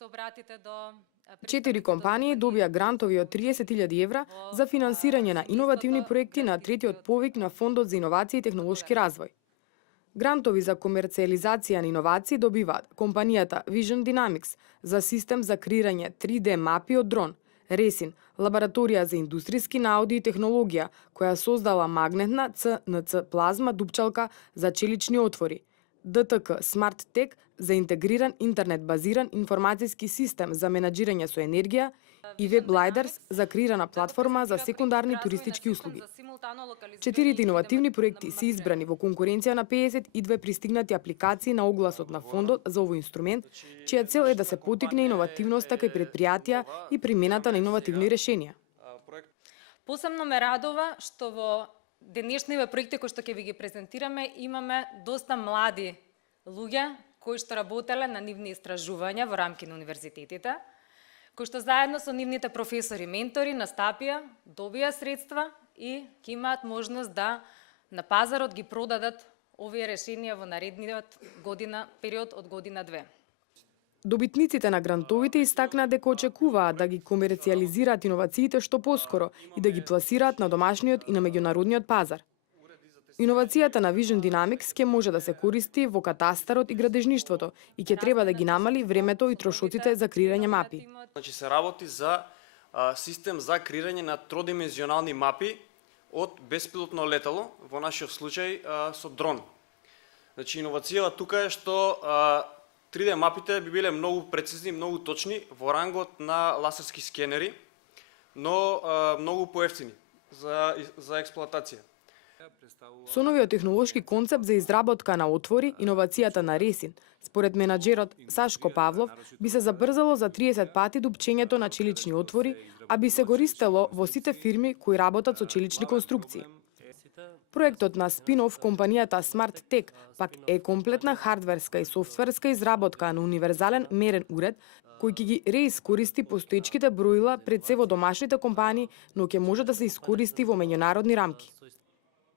4 компании добија грантови од 30.000 евра за финансирање на иновативни проекти на третиот повик на Фондот за иновации и технолошки развој. Грантови за комерцијализација на иновации добиваат компанијата Vision Dynamics за систем за креирање 3D мапи од дрон, Ресин, лабораторија за индустријски науки и технологија, која создала магнетна CNC плазма дупчалка за челични отвори, ДТК Smart Tech за интегриран интернет-базиран информацијски систем за менаџирање со енергија и WebLiders за креирана платформа за секундарни туристички услуги. 4 иновативни проекти се избрани во конкуренција на 52 пристигнати апликации на огласот на фондот за овој инструмент, чија цел е да се поттикне иновативноста кај претпријатија и примената на иновативни решенија. Посебно ме радува што во денешниве проекти кои што ќе ви ги презентираме имаме доста млади луѓе кои што работеле на нивни истражувања во рамки на универзитетите, кои што заедно со нивните професори, ментори настапија, добија средства и ќе имаат можност да на пазарот ги продадат овие решенија во наредниот период од година-две. Добитниците на грантовите истакнаа дека очекуваат да ги комерцијализираат иновациите што поскоро и да ги пласираат на домашниот и на меѓународниот пазар. Иновацијата на Vision Dynamics ќе може да се користи во катастарот и градежништвото и ќе треба да ги намали времето и трошоците за креирање мапи. Значи се работи за систем за креирање на тродимензионални мапи од беспилотно летало, во нашиот случај со дрон. Значи иновацијата тука е што 3D мапите би биле многу прецизни, многу точни во рангот на лазерски скенери, но многу поевтини за експлоатација. Со новиот технолошки концепт за изработка на отвори, иновацијата на Ресин, според менаџерот Сашко Павлов, би се забрзало за 30 пати дупчењето на челични отвори, а би се користело во сите фирми кои работат со челични конструкции. Проектот на спин-оф компанијата Smart Tech пак е комплетна хардверска и софтверска изработка на универзален мерен уред, кој ќе ги реискористи постоечките броила пред се во домашните компании, но ќе може да се искористи во меѓународни рамки.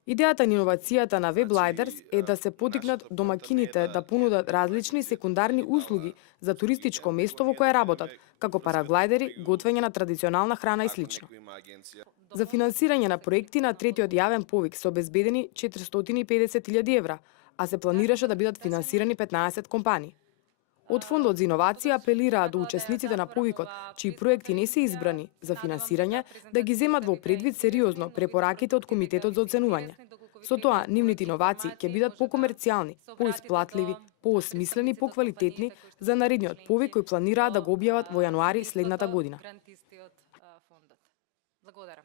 Идејата на иновацијата на WebLiders е да се поттикнат домакините да понудат различни секундарни услуги за туристичко место во кое работат, како параглайдери, готвење на традиционална храна и слично. За финансирање на проекти на третиот јавен повик се обезбедени 450.000 евра, а се планираше да бидат финансирани 15 компании. Од Фондот за иновација апелираат до учесниците на повикот, чии проекти не се избрани за финансирање, да ги земат во предвид сериозно препораките од Комитетот за оценување. Со тоа, нивните иновации ќе бидат покомерцијални, поисплатливи, поосмислени, поквалитетни за наредниот повик кој планираат да го објават во јануари следната година. Благодарам.